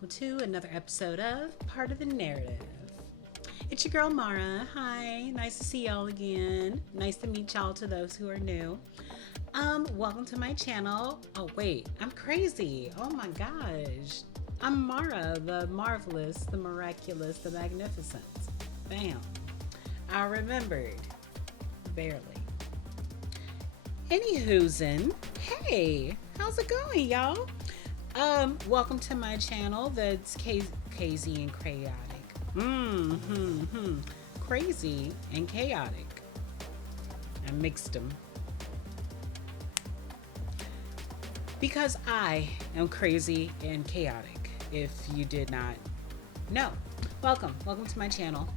welcome to another episode of Part of the Narrative. It's your girl Mara. Hi, nice to see y'all again. Nice to meet y'all to those who are new. Welcome to my channel. Oh wait, I'm crazy. Oh my gosh. I'm Mara, the marvelous, the miraculous, the magnificent. Bam. I remembered. Barely. Anywho'sin, hey, how's it going, y'all? Welcome to my channel that's crazy and chaotic. Crazy and chaotic. I mixed them. Because I am crazy and chaotic, if you did not know. Welcome to my channel.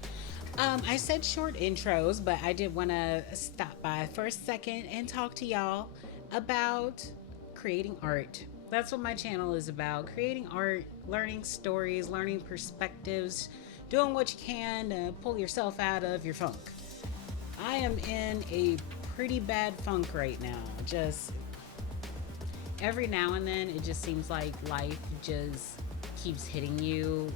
I said short intros, but I did want to stop by for a second and talk to y'all about creating art. That's what my channel is about. Creating art, learning stories, learning perspectives, doing what you can to pull yourself out of your funk. I am in a pretty bad funk right now. Just every now and then, it just seems like life just keeps hitting you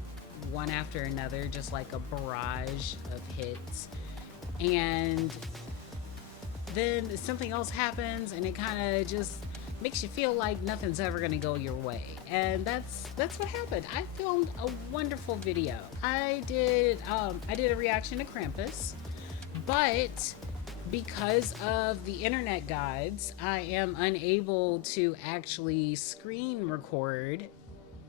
one after another, just like a barrage of hits. And then something else happens and it kind of just makes you feel like nothing's ever going to go your way. And that's what happened. I filmed a wonderful video. I did a reaction to Krampus, but because of the internet guides, I am unable to actually screen record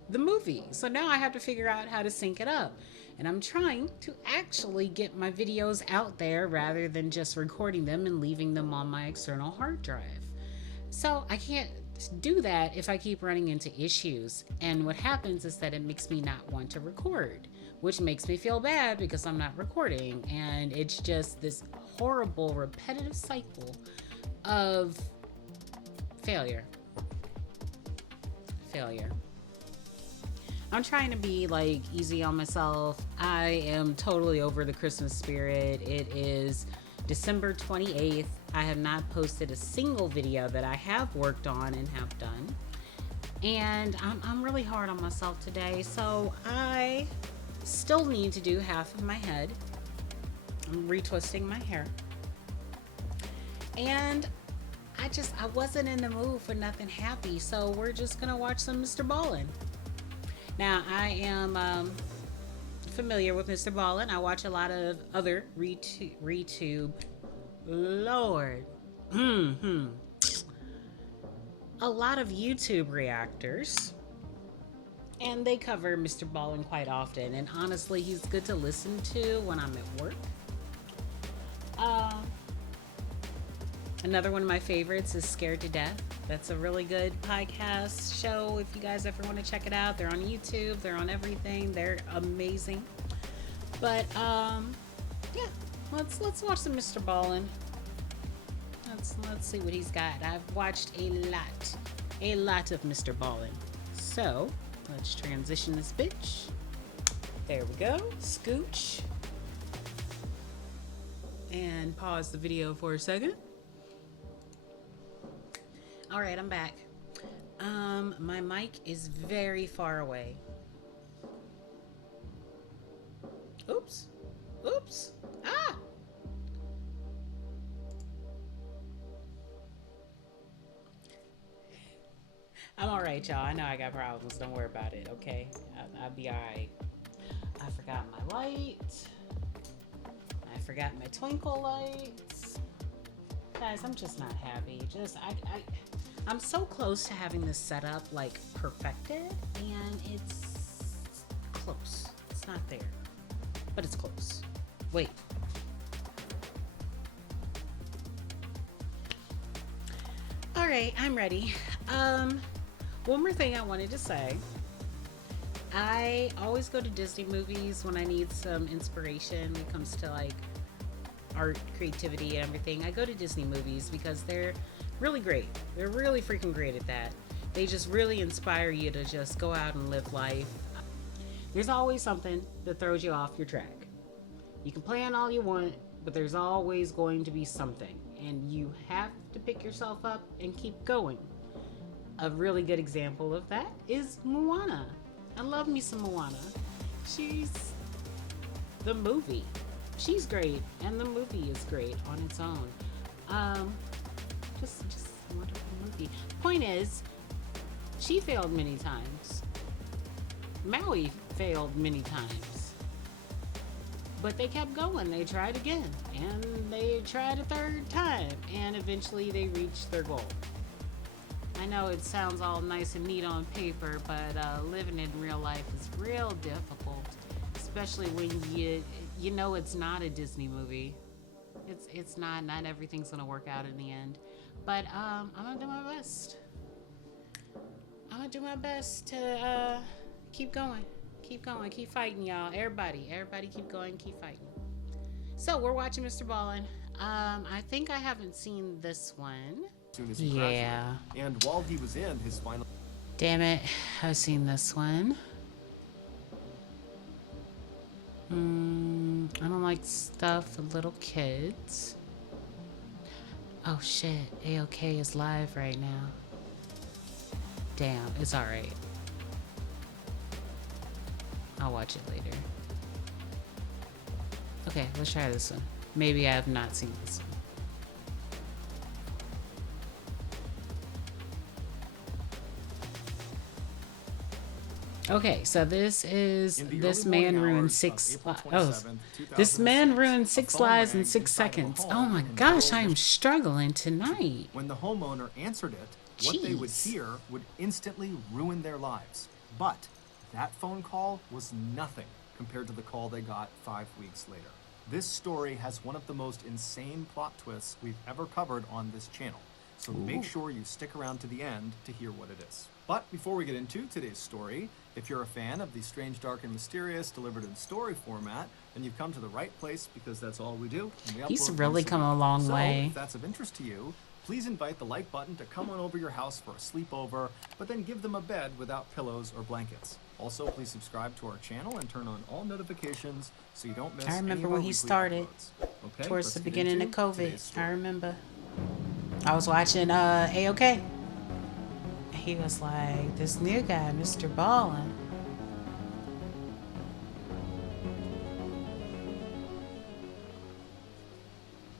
the movie. So now I have to figure out how to sync it up. And I'm trying to actually get my videos out there rather than just recording them and leaving them on my external hard drive. So I can't do that if I keep running into issues. And what happens is that it makes me not want to record, which makes me feel bad because I'm not recording. And it's just this horrible, repetitive cycle of failure. I'm trying to be like easy on myself. I am totally over the Christmas spirit. It is December 28th. I have not posted a single video that I have worked on and have done. And I'm really hard on myself today. So I still need to do half of my head. I'm retwisting my hair. And I wasn't in the mood for nothing happy. So we're just gonna watch some MrBallen. Now I am familiar with MrBallen. I watch a lot of other ReTube. Lord. A lot of YouTube reactors. And they cover MrBallen quite often. And honestly, he's good to listen to when I'm at work. Another one of my favorites is Scared to Death. That's a really good podcast show if you guys ever want to check it out. They're on YouTube. They're on everything. They're amazing. But, yeah. Let's watch some MrBallen. Let's see what he's got. I've watched a lot of MrBallen. So let's transition this bitch. There we go. Scooch. And pause the video for a second. All right, I'm back. My mic is very far away. Oops. Ah! I'm all right, y'all. I know I got problems. Don't worry about it, okay? I'll be all right. I forgot my light. I forgot my twinkle lights. Guys, I'm just not happy. I'm so close to having this set up, like, perfected, and it's close. It's not there, but it's close. Wait. All right, I'm ready. One more thing I wanted to say. I always go to Disney movies when I need some inspiration when it comes to, like, art, creativity, and everything. I go to Disney movies because they're really great. They're really freaking great at that. They just really inspire you to just go out and live life. There's always something that throws you off your track. You can plan all you want, but there's always going to be something, and you have to pick yourself up and keep going. A really good example of that is Moana. I love me some Moana. She's the movie. She's great, and the movie is great on its own. Um, just a wonderful movie. Point is, she failed many times. Maui failed many times. But they kept going. They tried again. And they tried a third time. And eventually they reached their goal. I know it sounds all nice and neat on paper, but living in real life is real difficult. Especially when you know it's not a Disney movie. It's not. Not everything's gonna work out in the end. But I'm gonna do my best. I'm gonna do my best to keep going. Keep going. Keep fighting, y'all. Everybody keep going, keep fighting. So we're watching MrBallen. I think I haven't seen this one. Soon as he graduated. And while he was in his final... Damn it. I've seen this one. I don't like stuff with little kids. Oh shit. AOK is live right now. Damn, it's alright. I'll watch it later. Okay, let's try this one. Maybe I have not seen this one. Okay, so this is this man ruined six. This man ruined 6 lives in 6 seconds. Oh my gosh, I am struggling tonight. When the homeowner answered it, what they would hear would instantly ruin their lives. But that phone call was nothing compared to the call they got 5 weeks later. This story has one of the most insane plot twists we've ever covered on this channel. So make sure you stick around to the end to hear what it is. But before we get into today's story, if you're a fan of the strange, dark, and mysterious delivered in story format, then you've come to the right place because that's all we do. And we He's really come a long way. So if that's of interest to you, please invite the like button to come on over your house for a sleepover, but then give them a bed without pillows or blankets. Also, please subscribe to our channel and turn on all notifications so you don't miss I remember any of when our he weekly started uploads. towards the beginning of COVID. I remember. I was watching AOK. He was like, this new guy, MrBallen.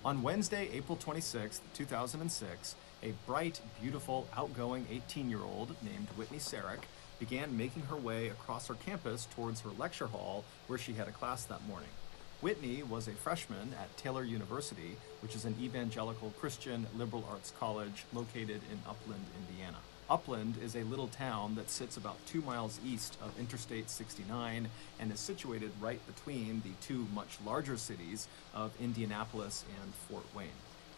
On Wednesday, April 26, 2006, a bright, beautiful, outgoing 18-year-old named Whitney Sarek began making her way across her campus towards her lecture hall where she had a class that morning. Whitney was a freshman at Taylor University, which is an evangelical Christian liberal arts college located in Upland, Indiana. Upland is a little town that sits about 2 miles east of Interstate 69 and is situated right between the two much larger cities of Indianapolis and Fort Wayne.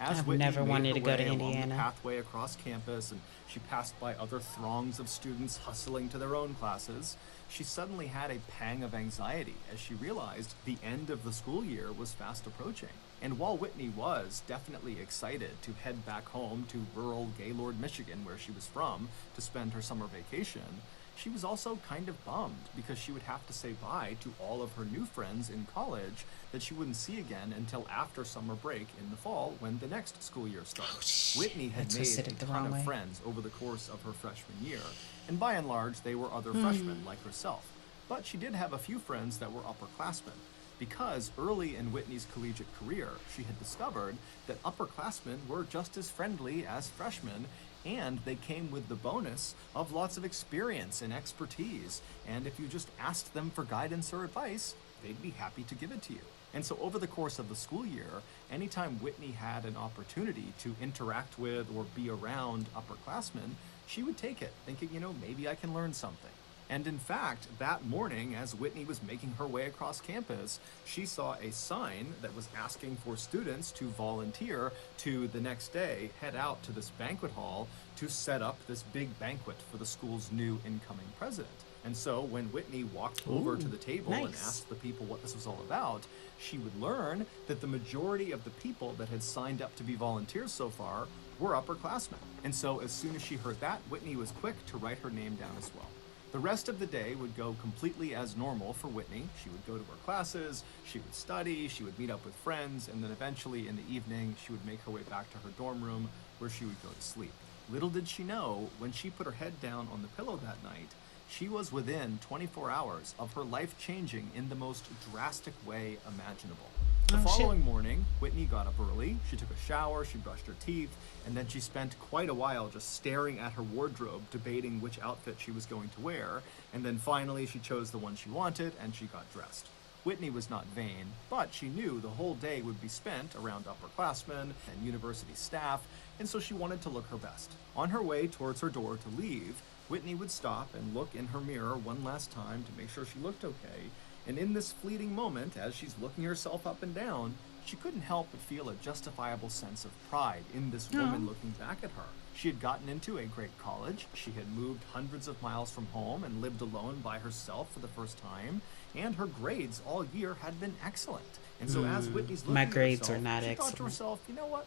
As I've never wanted to go to along Indiana. the pathway across campus and she passed by other throngs of students hustling to their own classes, she suddenly had a pang of anxiety as she realized the end of the school year was fast approaching. And while Whitney was definitely excited to head back home to rural Gaylord, Michigan, where she was from, to spend her summer vacation, she was also kind of bummed because she would have to say bye to all of her new friends in college that she wouldn't see again until after summer break in the fall when the next school year starts. Whitney had made a ton of friends over the course of her freshman year, and by and large they were other freshmen like herself. But she did have a few friends that were upperclassmen, because early in Whitney's collegiate career, she had discovered that upperclassmen were just as friendly as freshmen, and they came with the bonus of lots of experience and expertise. And if you just asked them for guidance or advice, they'd be happy to give it to you. And so over the course of the school year, anytime Whitney had an opportunity to interact with or be around upperclassmen, she would take it, thinking, you know, maybe I can learn something. And in fact, that morning, as Whitney was making her way across campus, she saw a sign that was asking for students to volunteer to the next day head out to this banquet hall to set up this big banquet for the school's new incoming president. And so when Whitney walked over to the table and asked the people what this was all about, she would learn that the majority of the people that had signed up to be volunteers so far were upperclassmen. And so as soon as she heard that, Whitney was quick to write her name down as well. The rest of the day would go completely as normal for Whitney. She would go to her classes, she would study, she would meet up with friends, and then eventually in the evening, she would make her way back to her dorm room where she would go to sleep. Little did she know, when she put her head down on the pillow that night, She was within 24 hours of her life changing in the most drastic way imaginable. The following morning, Whitney got up early, she took a shower, she brushed her teeth, and then she spent quite a while just staring at her wardrobe, debating which outfit she was going to wear, and then finally she chose the one she wanted and she got dressed. Whitney was not vain, but she knew the whole day would be spent around upperclassmen and university staff, and so she wanted to look her best. On her way towards her door to leave, Whitney would stop and look in her mirror one last time to make sure she looked okay, and in this fleeting moment, as she's looking herself up and down, she couldn't help but feel a justifiable sense of pride in this woman looking back at her. She had gotten into a great college, she had moved hundreds of miles from home and lived alone by herself for the first time, and her grades all year had been excellent. And so as Whitney's looking My at grades herself, are not she excellent. thought to herself, you know what,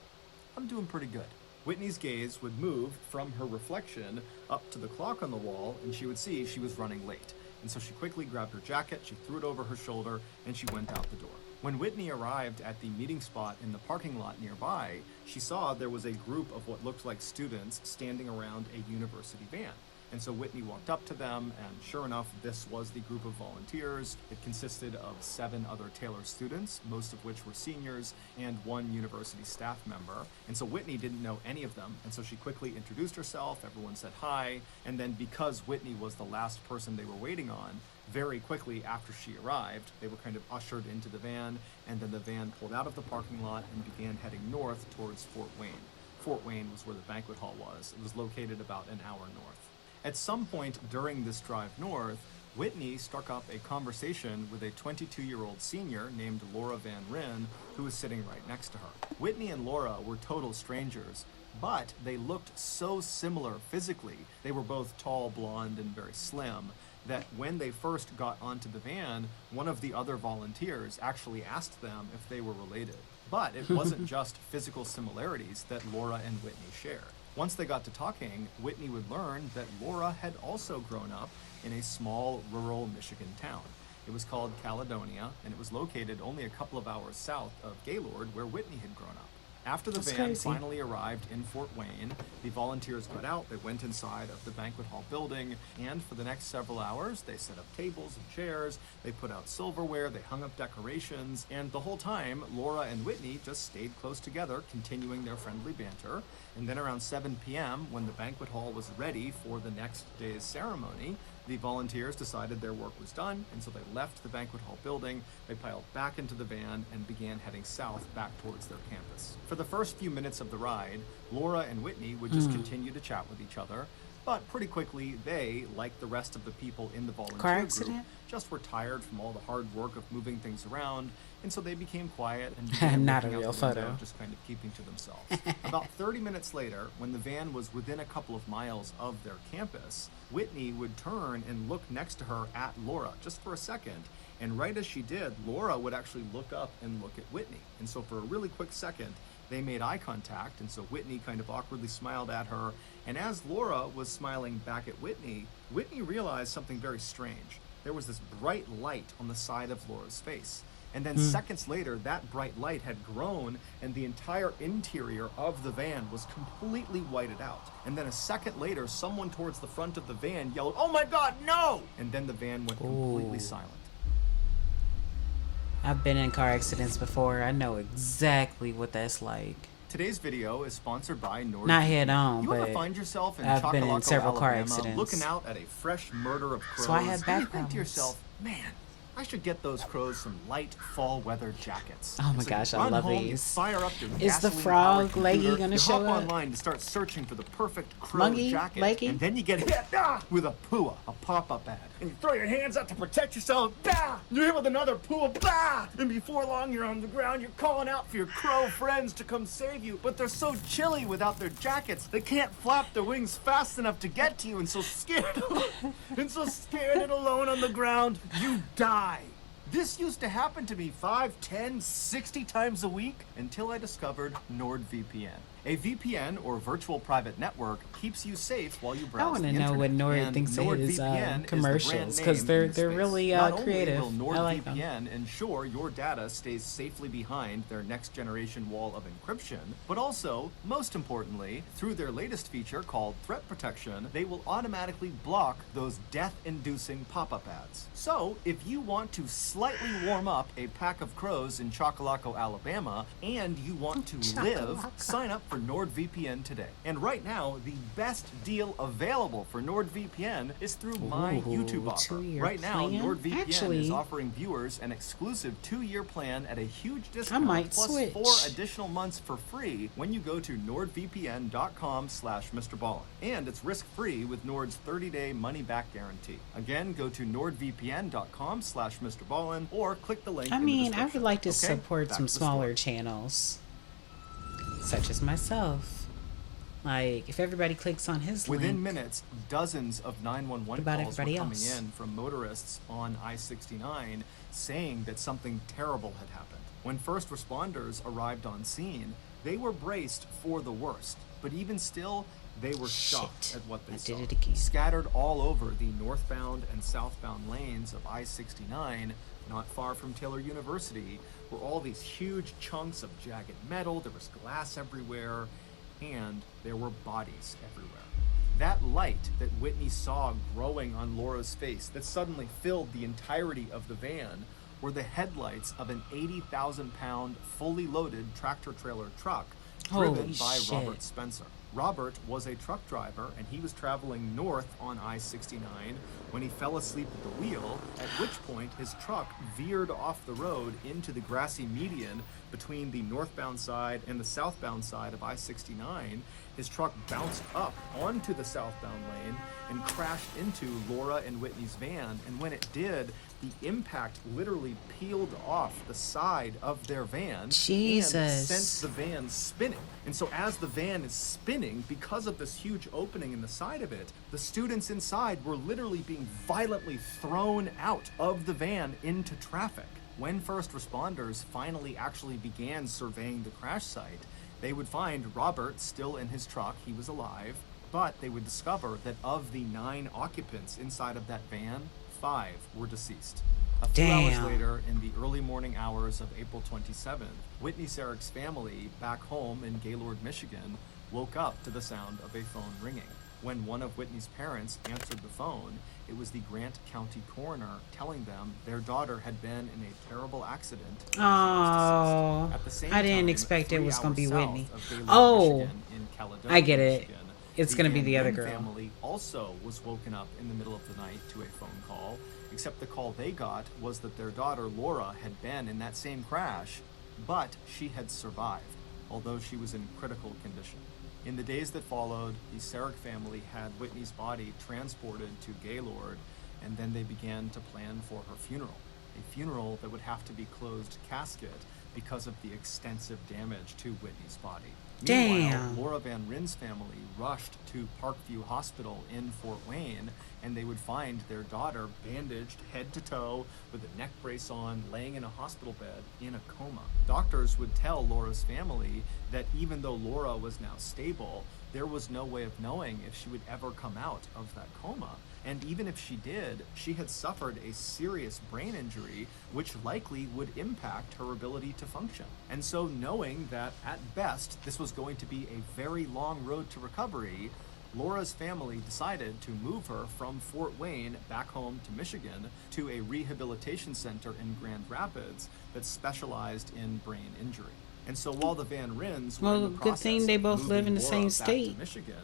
I'm doing pretty good. Whitney's gaze would move from her reflection up to the clock on the wall, and she would see she was running late. And so she quickly grabbed her jacket, she threw it over her shoulder, and she went out the door. When Whitney arrived at the meeting spot in the parking lot nearby, she saw there was a group of what looked like students standing around a university van. And so Whitney walked up to them, and sure enough, this was the group of volunteers. It consisted of 7 other Taylor students, most of which were seniors, and 1 university staff member. And so Whitney didn't know any of them, and so she quickly introduced herself, everyone said hi, and then because Whitney was the last person they were waiting on, very quickly after she arrived, they were kind of ushered into the van, and then the van pulled out of the parking lot and began heading north towards Fort Wayne. Fort Wayne was where the banquet hall was. It was located about an hour north. At some point during this drive north, Whitney struck up a conversation with a 22-year-old senior named Laura Van Ryn, who was sitting right next to her. Whitney and Laura were total strangers, but they looked so similar physically. They were both tall, blonde, and very slim, that when they first got onto the van, one of the other volunteers actually asked them if they were related. But it wasn't just physical similarities that Laura and Whitney shared. Once they got to talking, Whitney would learn that Laura had also grown up in a small rural Michigan town. It was called Caledonia, and it was located only a couple of hours south of Gaylord, where Whitney had grown up. After the van finally arrived in Fort Wayne, the volunteers got out, they went inside of the banquet hall building, and for the next several hours, they set up tables and chairs, they put out silverware, they hung up decorations, and the whole time, Laura and Whitney just stayed close together, continuing their friendly banter. And then around 7 p.m., when the banquet hall was ready for the next day's ceremony, the volunteers decided their work was done, and so they left the banquet hall building, they piled back into the van, and began heading south back towards their campus. For the first few minutes of the ride, Laura and Whitney would just continue to chat with each other, but pretty quickly they, like the rest of the people in the volunteer group, just were tired from all the hard work of moving things around, and so they became quiet and began Not a looking real out the window, photo. just kind of keeping to themselves. About 30 minutes later, when the van was within a couple of miles of their campus, Whitney would turn and look next to her at Laura just for a second, and right as she did, Laura would actually look up and look at Whitney. And so for a really quick second, they made eye contact, and so Whitney kind of awkwardly smiled at her, and as Laura was smiling back at Whitney, Whitney realized something very strange. There was this bright light on the side of Laura's face. And then seconds later, that bright light had grown, and the entire interior of the van was completely whited out. And then a second later, someone towards the front of the van yelled, "Oh my God, no!" And then the van went completely silent. I've been in car accidents before. I know exactly what that's like. Today's video is sponsored by NordVPN. Not head on, You ever but find yourself in I've been in Childhelp, several car Alabama, accidents. looking out at a fresh murder of crows, So I had back and you think to problems. yourself, man, I should get those crows some light fall weather jackets. Oh my So gosh, you I run love home, you these. fire up your Is the gasoline-powered frog computer, leggy gonna you show hop up? online to start searching for the perfect crow Muggy? jacket, Leggy? and then you get hit with a PUA, a pop-up ad, and you throw your hands up to protect yourself. You're hit with another PUA, and before long you're on the ground. You're calling out for your crow friends to come save you, but they're so chilly without their jackets, they can't flap their wings fast enough to get to you, and so scared and alone on the ground, you die. This used to happen to me 5, 10, 60 times a week until I discovered NordVPN. A VPN, or virtual private network, keeps you safe while you browse I want the to know what internet. Nord And thinks of his NordVPN commercials, is the because brand name they're in really space. Not creative. only will I like them. NordVPN ensure your data stays safely behind their next generation wall of encryption, but also, most importantly, through their latest feature called Threat Protection, they will automatically block those death-inducing pop-up ads. So, if you want to slightly warm up a pack of crows in Chocolaco, Alabama, and you want to live, sign up for NordVPN today. And right now, the best deal available for NordVPN is through my YouTube offer. 2-year Right now, plan? NordVPN Actually, is offering viewers an exclusive 2-year plan at a huge I discount, might plus switch. 4 additional months for free when you go to nordvpn.com/MrBallen. And it's risk-free with Nord's 30-day money-back guarantee. Again, go to nordvpn.com/MrBallen or click the link I in the mean, I description. would like to Okay, support back some to the smaller story. channels, such as myself. Like, if everybody clicks on his Within link, minutes, dozens of 911 What about calls were everybody coming else? in from motorists on I-69 saying that something terrible had happened. When first responders arrived on scene, they were braced for the worst, but even still, they were shocked Shit, at what they I saw. did it again. Scattered all over the northbound and southbound lanes of I-69, not far from Taylor University, were all these huge chunks of jagged metal. There was glass everywhere, and there were bodies everywhere. That light that Whitney saw growing on Laura's face that suddenly filled the entirety of the van were the headlights of an 80,000-pound, fully loaded tractor-trailer truck driven Holy by shit. Robert Spencer. Robert was a truck driver, and he was traveling north on I-69 when he fell asleep at the wheel, at which point his truck veered off the road into the grassy median between the northbound side and the southbound side of I-69. His truck bounced up onto the southbound lane and crashed into Laura and Whitney's van, and when it did, the impact literally peeled off the side of their van and Jesus. sent the van spinning. And so as the van is spinning, because of this huge opening in the side of it, the students inside were literally being violently thrown out of the van into traffic. When first responders finally actually began surveying the crash site, they would find Robert still in his truck. He was alive, but they would discover that of the 9 occupants inside of that van, 5 were deceased. A few hours Damn. later, in the early morning hours of April 27th, Whitney Sarik's family back home in Gaylord, Michigan, woke up to the sound of a phone ringing. When one of Whitney's parents answered the phone, it was the Grant County coroner telling them their daughter had been in a terrible accident. And she was Oh, deceased. At the same I didn't time, expect it 3 was gonna be hours south Whitney. of Gaylord, Oh, Michigan, in Caledonia, I get it. Michigan, It's gonna be Van the other Ryn girl. family also was woken up in the middle of the night to a phone call, except the call they got was that their daughter Laura had been in that same crash, but she had survived, although she was in critical condition. In the days that followed, the Sarik family had Whitney's body transported to Gaylord, and then they began to plan for her funeral, a funeral that would have to be closed casket because of the extensive damage to Whitney's body. Meanwhile, Damn. Laura Van Ryn's family rushed to Parkview Hospital in Fort Wayne, and they would find their daughter bandaged head to toe with a neck brace on, laying in a hospital bed in a coma. Doctors would tell Laura's family that even though Laura was now stable, there was no way of knowing if she would ever come out of that coma. And even if she did, she had suffered a serious brain injury, which likely would impact her ability to function. And so knowing that at best this was going to be a very long road to recovery, Laura's family decided to move her from Fort Wayne back home to Michigan to a rehabilitation center in Grand Rapids that specialized in brain injury. And so while the Van Ryns were in Well, the good thing process they of both live moving in the Laura same back to state. Michigan,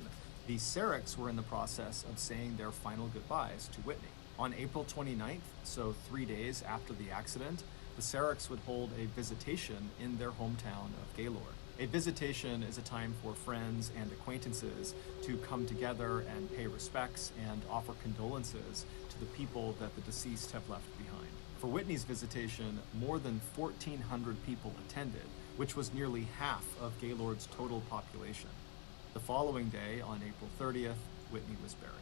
the Sariks were in the process of saying their final goodbyes to Whitney. On April 29th, so 3 days after the accident, the Sariks would hold a visitation in their hometown of Gaylord. A visitation is a time for friends and acquaintances to come together and pay respects and offer condolences to the people that the deceased have left behind. For Whitney's visitation, more than 1,400 people attended, which was nearly half of Gaylord's total population. The following day, on April 30th, Whitney was buried.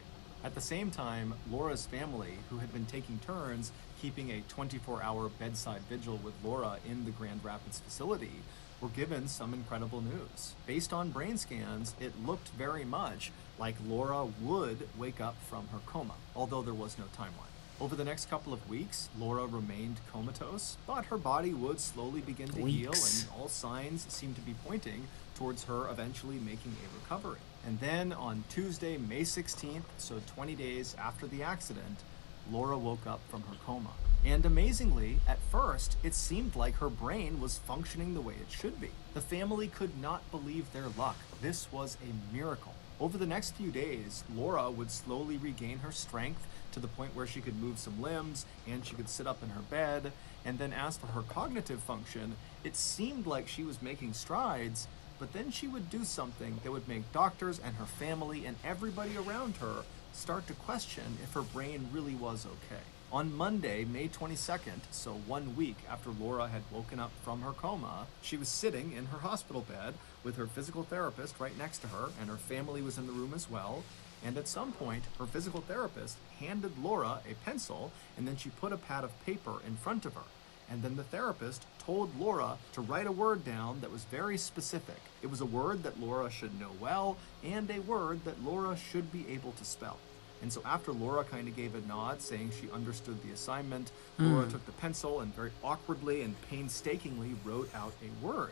At the same time, Laura's family, who had been taking turns keeping a 24-hour bedside vigil with Laura in the Grand Rapids facility, were given some incredible news. Based on brain scans, it looked very much like Laura would wake up from her coma, although there was no timeline. Over the next couple of weeks, Laura remained comatose, but her body would slowly begin to heal, and all signs seemed to be pointing towards her eventually making a recovery. And then on Tuesday, May 16th, so 20 days after the accident, Laura woke up from her coma. And amazingly, at first, it seemed like her brain was functioning the way it should be. The family could not believe their luck. This was a miracle. Over the next few days, Laura would slowly regain her strength to the point where she could move some limbs and she could sit up in her bed. And then as for her cognitive function, it seemed like she was making strides, but then she would do something that would make doctors and her family and everybody around her start to question if her brain really was okay. On Monday, May 22nd, so 1 week after Laura had woken up from her coma, she was sitting in her hospital bed with her physical therapist right next to her, and her family was in the room as well. And at some point, her physical therapist handed Laura a pencil, and then she put a pad of paper in front of her. And then the therapist told Laura to write a word down that was very specific. It was a word that Laura should know well, and a word that Laura should be able to spell. And so after Laura kind of gave a nod, saying she understood the assignment, Laura took the pencil and very awkwardly and painstakingly wrote out a word.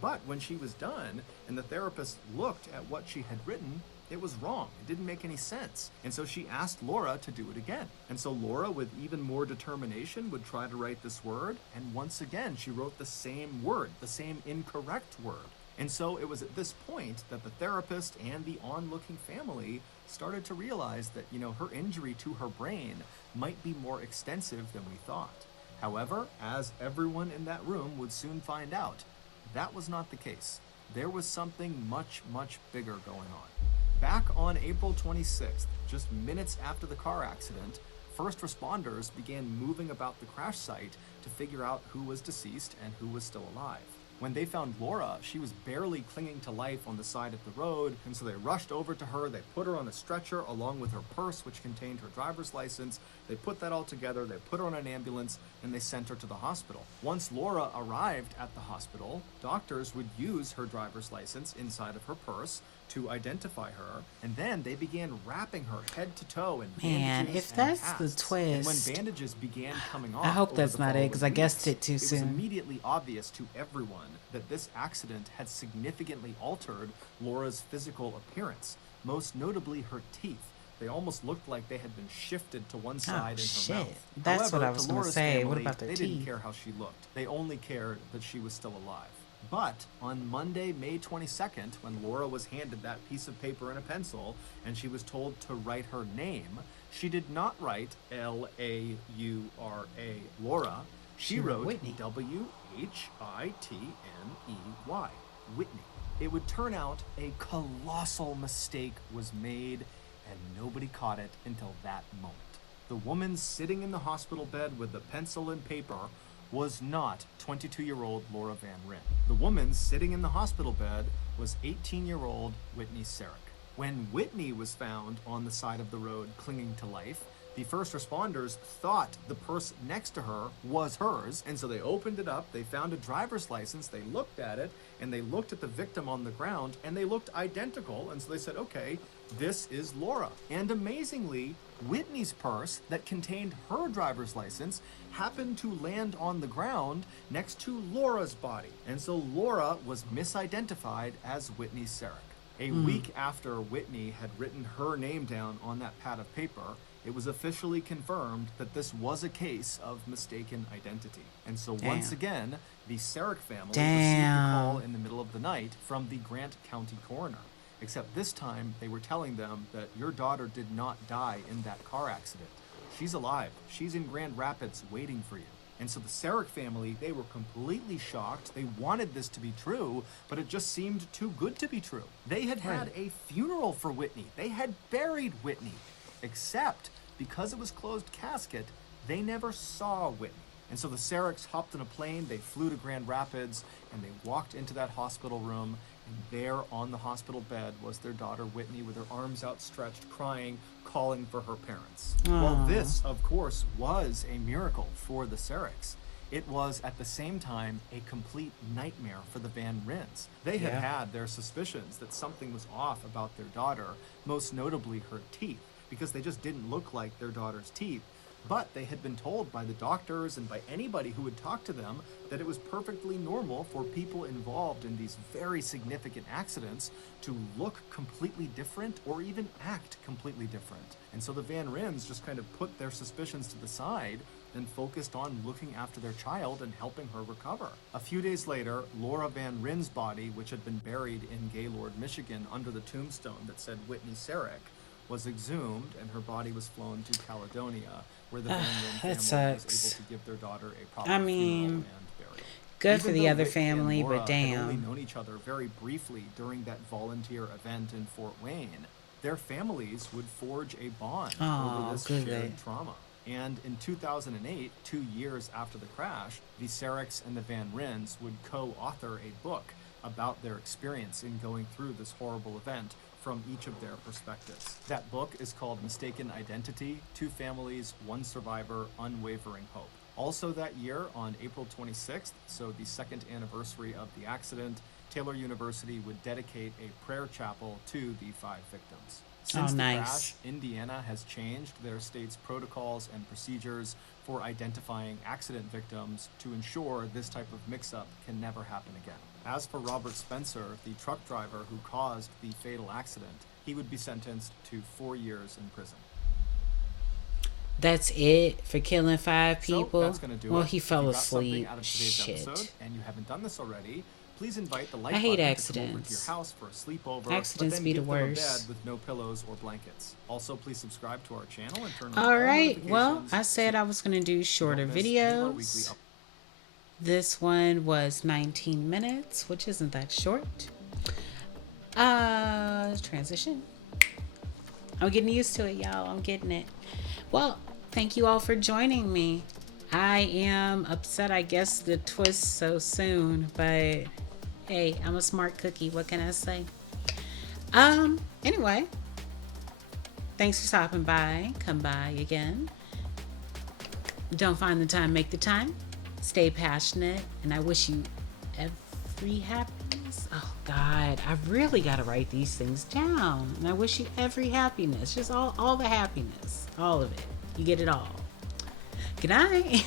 But when she was done, and the therapist looked at what she had written, it was wrong. It didn't make any sense. And so she asked Laura to do it again. And so Laura, with even more determination, would try to write this word. And once again, she wrote the same word, the same incorrect word. And so it was at this point that the therapist and the onlooking family started to realize that, her injury to her brain might be more extensive than we thought. However, as everyone in that room would soon find out, that was not the case. There was something much, much bigger going on. Back on April 26th, just minutes after the car accident, first responders began moving about the crash site to figure out who was deceased and who was still alive. When they found Laura, she was barely clinging to life on the side of the road, and so they rushed over to her. They put her on a stretcher along with her purse, which contained her driver's license. They put that all together, they put her on an ambulance, and they sent her to the hospital. Once Laura arrived at the hospital, doctors would use her driver's license inside of her purse to identify her, and then they began wrapping her head to toe in bandages. Man, if that's and the casts. twist. And when bandages began coming off, I hope over that's the not it, following 'cause I guessed weeks, it too It was soon. immediately obvious to everyone that this accident had significantly altered Laura's physical appearance, most notably her teeth. They almost looked like they had been shifted to one side in her mouth. That's However, what I was to gonna Laura's say. What family, about their they didn't teeth? care how she looked. They only cared that she was still alive. But on Monday, May 22nd, when Laura was handed that piece of paper and a pencil, and she was told to write her name, she did not write Laura, Laura. She wrote Whitney. Whitney, Whitney. It would turn out a colossal mistake was made, and nobody caught it until that moment. The woman sitting in the hospital bed with the pencil and paper was not 22-year-old Laura Van Ryn. The woman sitting in the hospital bed was 18-year-old Whitney Sarek. When Whitney was found on the side of the road clinging to life, the first responders thought the purse next to her was hers, and so they opened it up, they found a driver's license, they looked at it, and they looked at the victim on the ground, and they looked identical, and so they said, okay, this is Laura. And amazingly, Whitney's purse that contained her driver's license happened to land on the ground next to Laura's body. And so Laura was misidentified as Whitney Sarek. A week after Whitney had written her name down on that pad of paper, it was officially confirmed that this was a case of mistaken identity. And so once again, the Sarek family received a call in the middle of the night from the Grant County coroner. Except this time, they were telling them that your daughter did not die in that car accident. She's alive. She's in Grand Rapids waiting for you. And so the Sarek family, they were completely shocked. They wanted this to be true, but it just seemed too good to be true. They had had a funeral for Whitney. They had buried Whitney. Except, because it was closed casket, they never saw Whitney. And so the Sareks hopped in a plane, they flew to Grand Rapids, and they walked into that hospital room, and there on the hospital bed was their daughter Whitney with her arms outstretched, crying, calling for her parents. Well, this, of course, was a miracle for the Sareks. It was, at the same time, a complete nightmare for the Van Rins. They had had their suspicions that something was off about their daughter, most notably her teeth, because they just didn't look like their daughter's teeth. But they had been told by the doctors and by anybody who would talk to them that it was perfectly normal for people involved in these very significant accidents to look completely different or even act completely different. And so the Van Rins just kind of put their suspicions to the side and focused on looking after their child and helping her recover. A few days later, Laura Van Rin's body, which had been buried in Gaylord, Michigan, under the tombstone that said Whitney Sarek, was exhumed, and her body was flown to Caledonia, where the Van Rin family was able to give their daughter a proper funeral and burial. Good for Even the though other Whitney family, and Laura but had only damn. known each other very briefly during that volunteer event in Fort Wayne, their families would forge a bond over this shared trauma. And in 2008, 2 years after the crash, the Sareks and the Van Rins would co-author a book about their experience in going through this horrible event from each of their perspectives. That book is called Mistaken Identity: Two Families, One Survivor, Unwavering Hope. Also that year, on April 26th, so the second anniversary of the accident, Taylor University would dedicate a prayer chapel to the 5 victims. Since the crash, Indiana has changed their state's protocols and procedures for identifying accident victims to ensure this type of mix-up can never happen again. As for Robert Spencer, the truck driver who caused the fatal accident, he would be sentenced to 4 years in prison. That's it for killing 5 people? So that's gonna do well, it. he fell If you got something asleep. out of today's Shit. episode, and you haven't done this already, please invite the light I hate button to come over to accidents. your house for a sleepover, Accidents but then be the give them a worst. bed with no pillows or blankets. Also, please subscribe to our channel and turn on All all right. Well, notifications I said I was going to do so you shorter don't miss any of our weekly videos. This one was 19 minutes, which isn't that short. Transition. I'm getting used to it, y'all. I'm getting it. Well, thank you all for joining me. I am upset, I guess, the twist so soon, but hey, I'm a smart cookie. What can I say? Anyway, thanks for stopping by. Come by again. Don't find the time, make the time. Stay passionate, and I wish you every happiness. Oh God, I really got to write these things down. And I wish you every happiness, just all the happiness, all of it. You get it all. Good night.